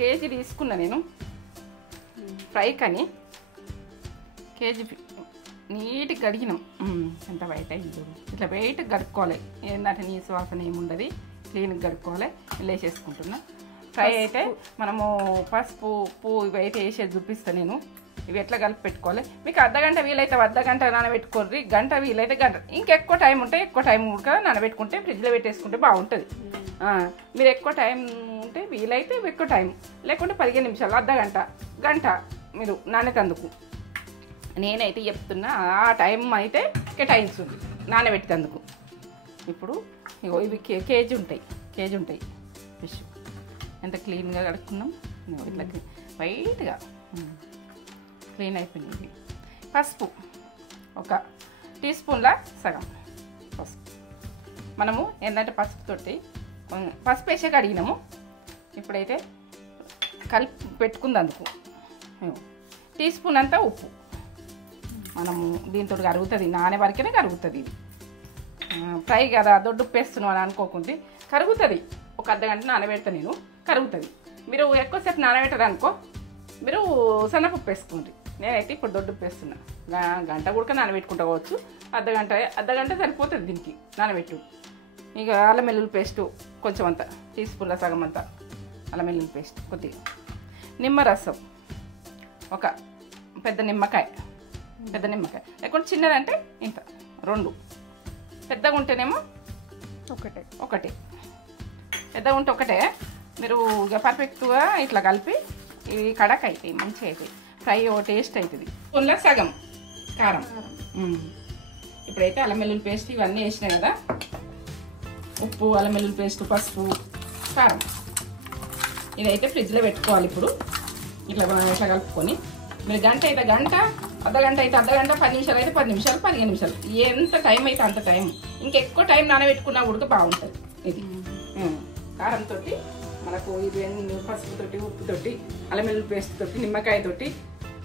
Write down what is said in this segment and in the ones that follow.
KG తీసుకున్నా నేను fry కానీ కేజీ నీట్గా కడిగినాం. ఎంత వైట్ అయింది ఇట్లా వెయిట్ కడుక్కోవాలి. ఏంటంటే నీ సువాసన ఏముండదు, క్లీన్గా కడుక్కోవాలి. వేసేసుకుంటున్నా. ఫ్రై అయితే మనము పసుపు ఉప్పు ఇవి అయితే వేసేది చూపిస్తాను నేను. ఇవి ఎట్లా కలిపి పెట్టుకోవాలి. మీకు అర్ధగంట వీలైతే అర్ధగంట నానబెట్టుకోండి, గంట వీలైతే గంట. ఇంకెక్కువ టైం ఉంటే ఎక్కువ టైం కూడా నానబెట్టుకుంటే ఫ్రిడ్జ్లో పెట్టేసుకుంటే బాగుంటుంది. మీరు ఎక్కువ టైం ఉంటే వీలైతే ఎక్కువ టైం, లేకుంటే 15 నిమిషాలు అర్ధగంట గంట మీరు నానేటందుకు. నేనైతే చెప్తున్నా ఆ టైం అయితే కేటాయించుంది నానబెట్టేందుకు. ఇప్పుడు ఇగో ఇవి కేజీ ఉంటాయి ఫిష్. ఎంత క్లీన్గా కడుక్కున్నాం. ఇట్లా వైట్గా క్లీన్ అయిపోయింది. పసుపు ఒక టీ స్పూన్ల సగం పసుపు. మనము ఏంటంటే పసుపు వేసే కడిగినాము. ఇప్పుడైతే కలిపి పెట్టుకుందందుకు టీ స్పూన్ అంతా ఉప్పు. మనము దీంతో కరుగుతుంది, నానే వరకే కరుగుతుంది. ఇది ఫ్రై కదా దొడ్డు ఉప్పేస్తున్నాం అని అనుకోకుండా కరుగుతుంది. ఒక అర్ధగంట నానబెడతా నేను, కరుగుతుంది. మీరు ఎక్కువసేపు నానబెట్టరు అనుకో, మీరు సన్నపప్పు వేసుకోండి. నేనైతే ఇప్పుడు దొడ్డు ఉప్పేస్తున్నా. గంట కూడా నానబెట్టుకుంటా పోవచ్చు, అర్ధగంట సరిపోతుంది దీనికి నానబెట్టు. ఇక అల్లం వెల్లుల్లి పేస్టు కొంచెం అంతా టీ స్పూన్ల సగం అంతా అల్లం వెల్లుల్లి పేస్ట్, కొద్దిగా నిమ్మరసం, ఒక పెద్ద నిమ్మకాయ లేకుంటే చిన్నదంటే ఇంత 2, పెద్దగా ఉంటేనేమో ఒకటే పెద్దగా ఉంటే ఒకటే. మీరు ఇక పర్ఫెక్ట్గా ఇట్లా కలిపి ఇవి కడక్ అవుతాయి, మంచిగా అవుతాయి. ఫ్రై ఓ టేస్ట్ అవుతుంది. స్పూన్ల సగం కారం. ఇప్పుడైతే అల్లం వెల్లుల్లి పేస్ట్ ఇవన్నీ వేసినాయి కదా, ఉప్పు, అల్లం వెల్లుల్లి పేస్ట్, పసుపు, కారం. ఇదైతే ఫ్రిడ్జ్లో పెట్టుకోవాలి. ఇప్పుడు ఇట్లా కలుపుకొని మీరు గంట అయితే గంట, అర్ధగంట అయితే అర్ధగంట, 10 నిమిషాలు అయితే 10 నిమిషాలు, 15 నిమిషాలు, ఎంత టైం అయితే అంత టైం. ఇంకెక్కువ టైం నానబెట్టుకున్నా కూడా బాగుంటుంది. ఇది కారంతో మనకు ఇది పసుపుతోటి, ఉప్పుతోటి, అల్లం వెల్లుల్లి పేస్ట్ తోటి, నిమ్మకాయతోటి,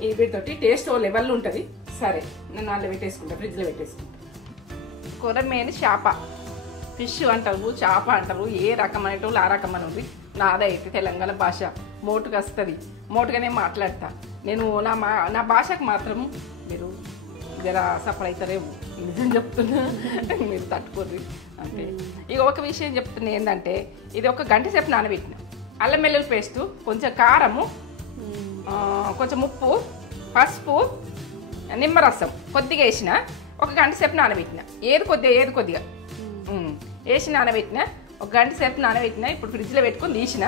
వీటితోటి టేస్ట్ ఓ లెవెల్ ఉంటుంది. సరే నేను అందులో పెట్టేసుకుంటా, ఫ్రిడ్జ్లో పెట్టేసుకుంటా. కొరమేని చేప, ఫిష్ అంటారు, చేప అంటారు. ఏ రకమైన వాళ్ళు ఆ రకమైన ఉంది. నాదైతే తెలంగాణ భాష మోటుగా వస్తుంది, మోటుగానే మాట్లాడతా నేను. నా భాషకు మాత్రం మీరు జర సఫర్ అవుతారేమో, నిజం చెప్తున్నా, మీరు తట్టుకోరు అంటే. ఇక ఒక విషయం చెప్తున్నా ఏంటంటే, ఇది ఒక గంట సేపు నానబెట్టిన అల్లం వెల్లుల్లి పేస్టు, కొంచెం కారము, కొంచెం ఉప్పు, పసుపు, నిమ్మరసం కొద్దిగా వేసిన, ఒక గంట సేపు నానబెట్టిన. ఏది కొద్దిగా వేసి నానబెట్టిన, ఒక గంట సేపు నానబెట్టిన. ఇప్పుడు ఫ్రిడ్జ్లో పెట్టుకొని తీసిన.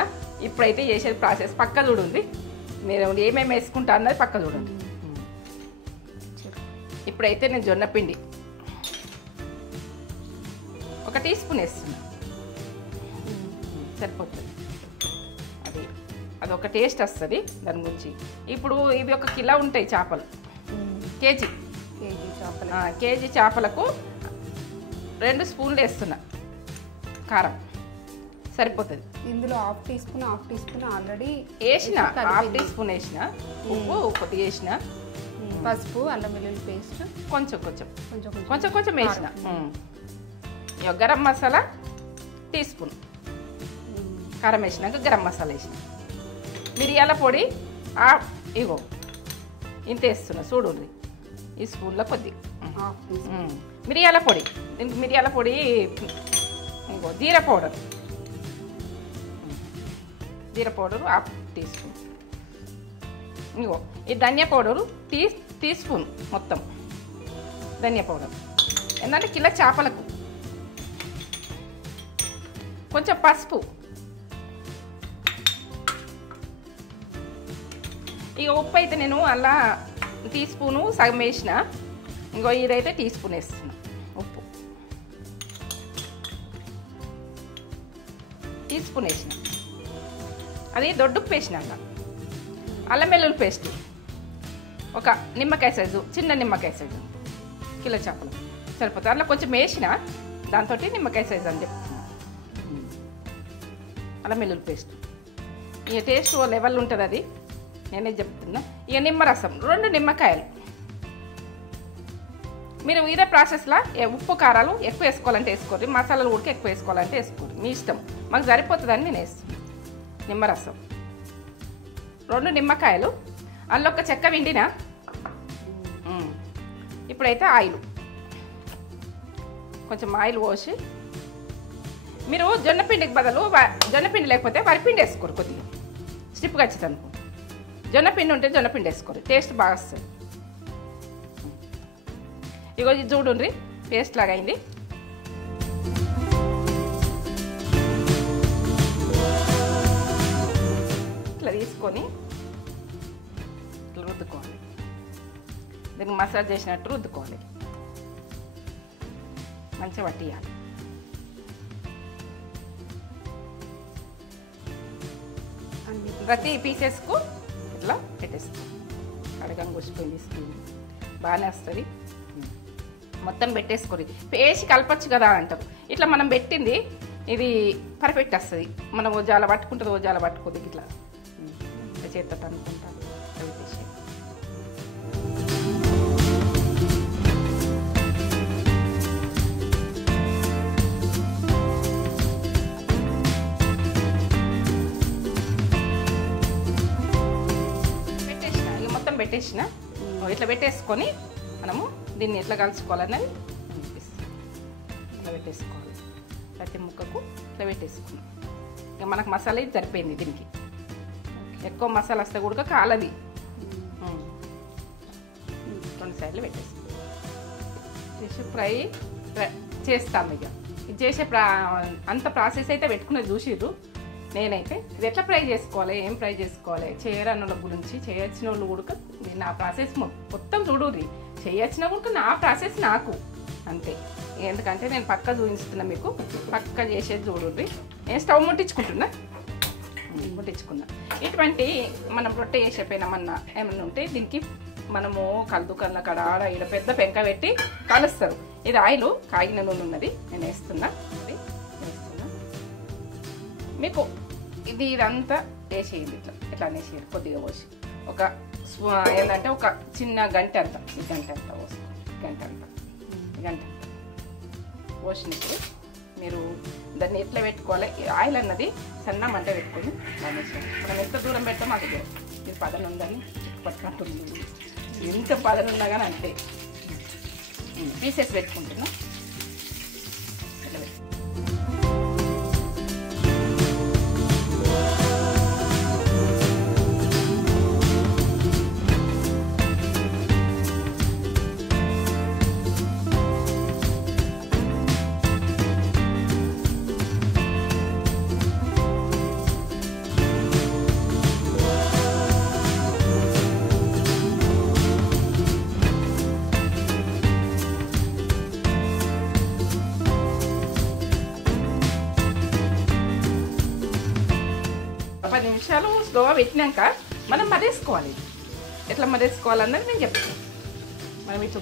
ఇప్పుడైతే చేసేది ప్రాసెస్ పక్క చూడండి. మీరు ఏమేమి వేసుకుంటా అన్నది పక్క చూడండి. ఇప్పుడైతే నేను జొన్న పిండి ఒక టీ స్పూన్ వేస్తున్నా, సరిపోతుంది. అది ఒక టేస్ట్ వస్తుంది దాని గురించి. ఇప్పుడు ఇవి 1 కిలో ఉంటాయి చేపలు, కేజీ చేపలకు 2 స్పూన్లు వేస్తున్నా కారం, సరిపోతుంది. ఇందులో హాఫ్ టీ స్పూన్ ఆల్రెడీ వేసిన, హాఫ్ టీ స్పూన్ వేసిన, ఉప్పు కొద్దిగా వేసిన, పసుపు, అల్లం వెల్లుల్లి పేస్ట్ కొంచెం వేసిన. గరం మసాలా టీ స్పూన్, కారం వేసినాక గరం మసాలా వేసిన, మిరియాల పొడి ఇగో ఇంత వేస్తున్నా చూడండి. ఈ స్పూన్లో కొద్దిగా మిరియాల పొడి. దీనికి మిరియాల పొడి, ఇంకో జీరా పౌడర్ హాఫ్ టీ స్పూన్. ఇంకో ఈ ధనియా పౌడరు టీ స్పూన్ మొత్తం ధనియా పౌడర్. ఎందుకంటే కిలో చేపలకు. కొంచెం పసుపు, ఇక ఉప్పు అయితే నేను అలా టీ స్పూను సగం వేసిన. ఇంకో ఇదైతే టీ స్పూన్ వేస్తున్నా ఉప్పు, టీ స్పూన్ వేసిన. అది దొడ్డుప్పు వేసినాక అల్లం వెల్లుల్లి పేస్ట్ ఒక నిమ్మకాయ సైజు, చిన్న నిమ్మకాయ సైజు, కిలో చేపలు సరిపోతుంది. అట్లా కొంచెం వేసిన, దాంతో నిమ్మకాయ సైజు అని చెప్తున్నా. అల్లం వెల్లుల్లి పేస్ట్ ఇక టేస్ట్ ఓ లెవెల్ ఉంటుంది, అది నేనే చెప్తున్నా. ఇక నిమ్మరసం 2 నిమ్మకాయలు. మీరు ఇదే ప్రాసెస్లో ఉప్పు కారాలు ఎక్కువ వేసుకోవాలంటే వేసుకోండి, మసాలాలు కూడా ఎక్కువ వేసుకోవాలంటే వేసుకోండి, మీ ఇష్టం. మాకు సరిపోతుందని నేను వేస్తున్నాను. నిమ్మరసం 2 నిమ్మకాయలు, అందులో ఒక చెక్క విండిన. ఇప్పుడైతే ఆయిల్, కొంచెం ఆయిల్ పోసి, మీరు జొన్నపిండికి బదులు జొన్నపిండి లేకపోతే వరిపిండి వేసుకోరు, కొద్దిగా స్టిప్గా వచ్చింది అనుకో. జొన్నపిండి ఉంటే జొన్నపిండి వేసుకోరు, టేస్ట్ బాగా వస్తుంది. ఇగో ఇది చూడండి పేస్ట్ లాగా అయింది. ఇట్లా తీసుకొని ఇట్లా రుద్దుకోవాలి, దీనికి మసాజ్ చేసినట్టు రుద్దుకోవాలి, మంచిగా పట్టియాలి. ప్రతి పీసెస్కు ఇట్లా పెట్టేస్తాం. కడగం కూసిపోయింది, తీసుకుని బాగానే వస్తుంది. మొత్తం పెట్టేసుకోరు, పేసి కలపచ్చు కదా అంటారు. ఇట్లా మనం పెట్టింది ఇది పర్ఫెక్ట్ వస్తుంది. మనం ఓజాల పట్టుకుంటుంది, ఓజాల పట్టుకోదు, ఇట్లా చేత అనుకుంటారు. పెట్టేసి పెట్టేసిన ఇట్లా పెట్టేసుకొని మనము దీన్ని ఎట్లా కలుసుకోవాలన్నది ఇట్లా పెట్టేసుకోవాలి. ప్రతి ముక్కకు ఇట్లా పెట్టేసుకున్నాం. ఇక మనకు మసాలా ఇది సరిపోయింది. దీనికి ఎక్కువ మసాలా వస్తే కూడా కాలది. 2 సైడ్లు పెట్టేసుకోవాలి. ఫిష్ ఫ్రై చేస్తాము. ఇక ఇది చేసే అంత ప్రాసెస్ అయితే పెట్టుకునేది చూసిర్రు. నేనైతే ఇది ఎట్లా ఫ్రై చేసుకోవాలి, ఏం ఫ్రై చేసుకోవాలి, చేయరన్నోళ్ళ గురించి, చేయొచ్చిన వాళ్ళు కూడా నా ప్రాసెస్ మొత్తం చూడుర్రి. చేయొచ్చిన కూడా నా ప్రాసెస్ నాకు అంతే. ఎందుకంటే నేను పక్క చూపిస్తున్నా మీకు, పక్క చేసేది చూడుర్రి. నేను స్టవ్ ముట్టించుకున్నా. ఇటువంటి మనం రొట్టె చేసే పెనమన్నా ఏమన్నా ఉంటే దీనికి మనము కలుదుకన్న కడ ఆడ ఈడ పెద్ద పెంక పెట్టి కలుస్తారు. ఇది ఆయిల్ కాగిన నూనె ఉన్నది, నేను వేస్తున్నా. మీకు ఇదంతా వేసేయండి. ఇట్లా అనేసేయండి. కొద్దిగా పోసి ఒక ఏంటంటే ఒక చిన్న గంట అంతా, ఈ గంట అంతా పోసుకో, గంట అంతా పోసినప్పుడు మీరు దాన్ని ఎట్లా పెట్టుకోవాలి. ఆయిల్ అన్నది సన్న మంట పెట్టుకొని అనేసేయండి. మనం ఎంత దూరం పెడతామో అది ఇది పదన ఉందని పట్టుకుంటుంది. ఎంత పదన ఉన్నా కానీ అంతే. పీసెస్ పెట్టుకుంటున్నా. ఇట్లా పెట్టు. నిమిషాలు స్లోగా పెట్టినాక మనం మరేసుకోవాలి. ఎట్లా మరేసుకోవాలన్నది నేను చెప్తాను. మనం ఇట్లా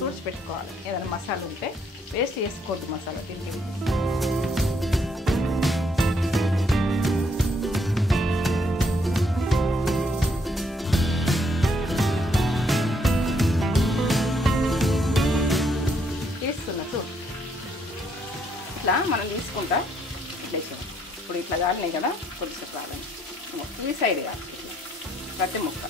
తుడిచిపెట్టుకోవాలి. ఏదైనా మసాలా ఉంటే వేస్ట్ చేసుకోవద్దు. మసాలా తిరిగి తీస్తున్నా చూడు. ఇట్లా మనం తీసుకుంటా ఇట్లా ఇప్పుడు ఇట్లా కాలినాయి కదా, కొద్దిసేపు రాలని ఈ సైడ్ కాదు, ప్రతి ముక్క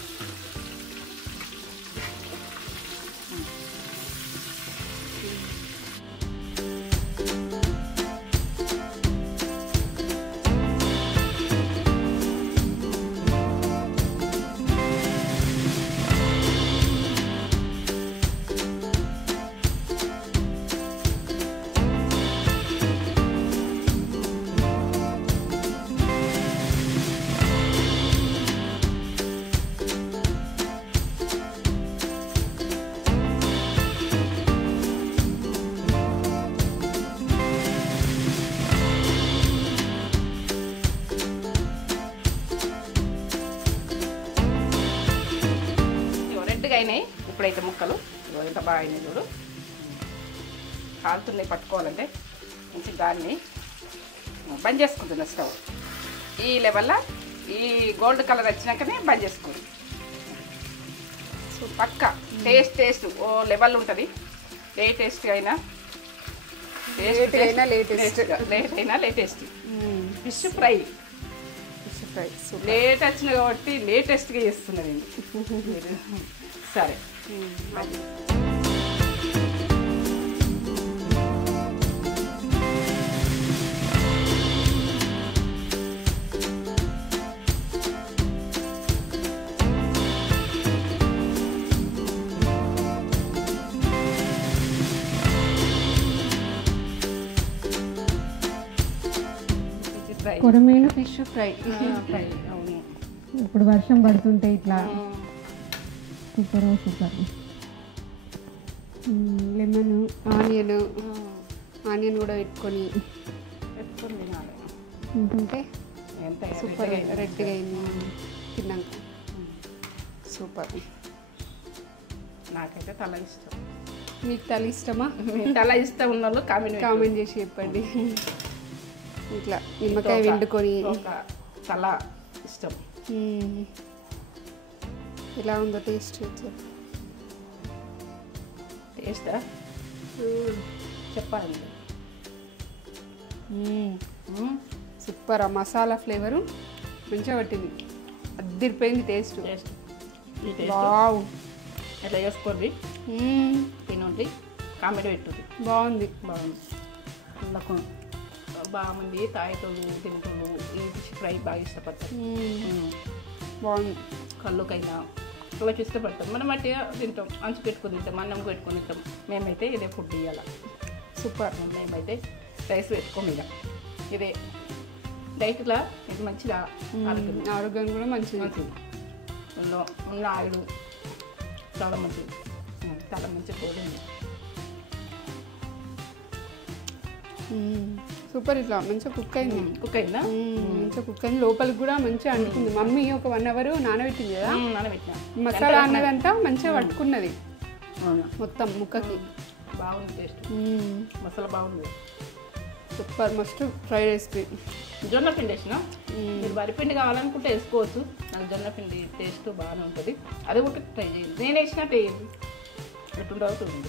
అయినాయి. ఇప్పుడైతే ముక్కలు ఎంత బాగా అయినాయి చూడు. కాలుతున్నాయి, పట్టుకోవాలంటే మంచి దాన్ని బంద్ చేసుకుంటున్నా స్టవ్. ఈ లెవెల్లో ఈ గోల్డ్ కలర్ వచ్చినాకనే బంద్ చేసుకోండి. పక్క టేస్ట్ ఓ లెవెల్ ఉంటుంది. ఏ టేస్ట్ అయినా లేట్ అయినా latest fish fry fry super. Late వచ్చిన కాబట్టి లేటెస్ట్గా చేస్తున్నా నేను. సరే అది ఫ్రై కొరమేను ఫిష్ ఫ్రై. ఫ్రై అవును. ఇప్పుడు వర్షం పడుతుంటే ఇట్లా సూపర్ సూపర్. లెమన్ ఆనియన్ కూడా పెట్టుకొని తినాలి. ఉంటుంటే ఎంత సూపర్ రెడ్గా అయింది తిన్నాక. సూపర్. నాకైతే తల ఇష్టం. మీకు తల ఇష్టమా? తల ఇష్టం ఉన్న వాళ్ళు కామెంట్ చేసి చెప్పండి. ఇట్లా నిమ్మకాయ వండుకొని ఒక తల ఇష్టం. ఎలా ఉందో టేస్ట్ టేస్టా చెప్పాలి. సూపర్. ఆ మసాలా ఫ్లేవరు మంచిగా పట్టింది. అదిరిపోయింది టేస్ట్. టేస్ట్ ఈ టేస్ట్ వావ్. ఎట్లా చేసుకోండి, తినండి, కామెడీ పెట్టుది. బాగుంది. బాగుంది. అందుకు బాగుంది. తాయితోళ్ళు తింటులు ఈ ఫిష్ ఫ్రై బాగా ఇష్టపడతారు. బాగుంది. కళ్ళుకైనా వాళ్ళకి ఇష్టపడతాం. మనం అట్టిగా తింటాం, అంచు పెట్టుకుని తింటాం, అన్నం పెట్టుకుని తింటాం. మేమైతే ఇదే ఫుడ్ ఇవ్వాలి. సూపర్. మేమైతే రైస్ పెట్టుకోము. ఇక ఇదే డైట్లా ఇది మంచిగా ఆరోగ్యం కూడా మంచిది. మంచిది. ఉన్న ఆయిల్ చాలా మంచిది. చాలా మంచి కూడింది. సూపర్. ఇట్లా మంచిగా కుక్ అయింది. కుక్ అయిందా? మంచిగా కుక్ అయింది. లోపలికి కూడా మంచిగా అంటుకుంది. మమ్మీ ఒక 1 hour నానబెట్టింది కదా, నానబెట్టినా. మసాలా అన్నదంతా మంచిగా పట్టుకున్నది అవునా? మొత్తం ముక్కకి. బాగుంది టేస్ట్. మసాలా బాగుంది. సూపర్. Must fry recipe. జొన్న పిండి వేసిన. మీరు వరిపిండి కావాలనుకుంటే వేసుకోవచ్చు. నాకు జొన్న పిండి టేస్ట్ బాగానే ఉంటుంది. అది కూడా ట్రై చేయండి. నేను వేసినట్టు వేయండి. ఎట్టుండో ఉంటుంది.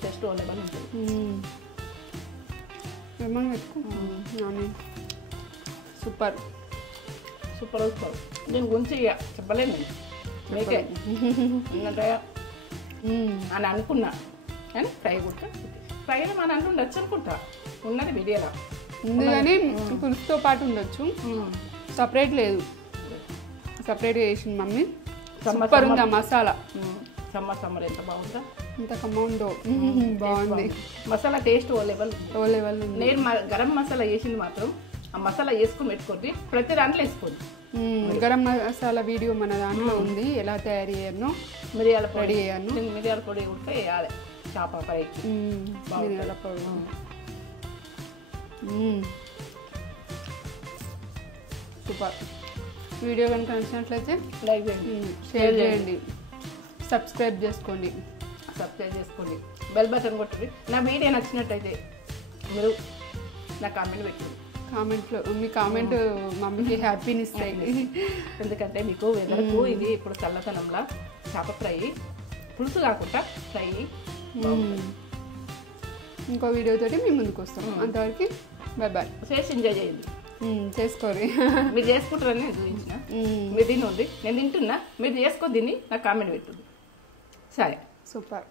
టేస్ట్ అవైలబుల్ ఉంటుంది. ఏమన్నా పెట్టుకో. Super super super. దీని గురించి ఇక చెప్పలేను నేను. మీకే ఉన్నట్టే అని అనుకున్నా. కానీ ఫ్రై కూడా ఫ్రై మన అంటూ ఉండొచ్చు అనుకుంటా. ఉన్నది బిర్యానీ ఉంది కానీ పులుసుతో పాటు ఉండొచ్చు. సపరేట్ లేదు, సపరేట్గా వేసింది మమ్మీ. సూపర్ ఉంది ఆ మసాలా. సమ్మర్ ఎంత బాగుందా, ఇంత కమ్మ ఉందో. బాగుంది. మసాలా టేస్ట్ ఓ లెవెల్. నేను గరం మసాలా వేసింది మాత్రం ఆ మసాలా వేసుకుని పెట్టుకోండి. ప్రతి దాంట్లో వేసుకోండి. గరం మసాలా వీడియో మన దాంట్లో ఉంది, ఎలా తయారు చేయను. మిరియాల పొడి రెడీ అయ్యాను. మిరియాల పొడి కూడా వేయాలి చేప ఫ్రైకి. మిరియాల పొడి. సూపర్. వీడియో కనుక నచ్చినట్లయితే లైక్ చేయండి, షేర్ చేయండి, సబ్స్క్రైబ్ చేసుకోండి. బెల్ బటన్ కొట్టండి. నా వీడియో నచ్చినట్టయితే మీరు నా కామెంట్ పెట్టండి. కామెంట్లో మీ కామెంట్ మమ్మీకి హ్యాపీని ఇస్తాయి. ఎందుకంటే మీకు వెదర్కు ఇది ఇప్పుడు చల్లతనంలా చేప ఫ్రై పులుసు కాకుండా ఫ్రై. ఇంకో వీడియోతోటి మేము ముందుకు వస్తాం. అంతవరకు బాయ్ బాయ్. చేసి ఎంజాయ్ చేయండి. చేసుకోరు. మీరు చేసుకుంటారని నేను చూపించిన. మీరు తినండి, నేను తింటున్నా. మీరు చేసుకో, తిని నాకు కామెంట్ పెట్టండి. సరే. సూపర్.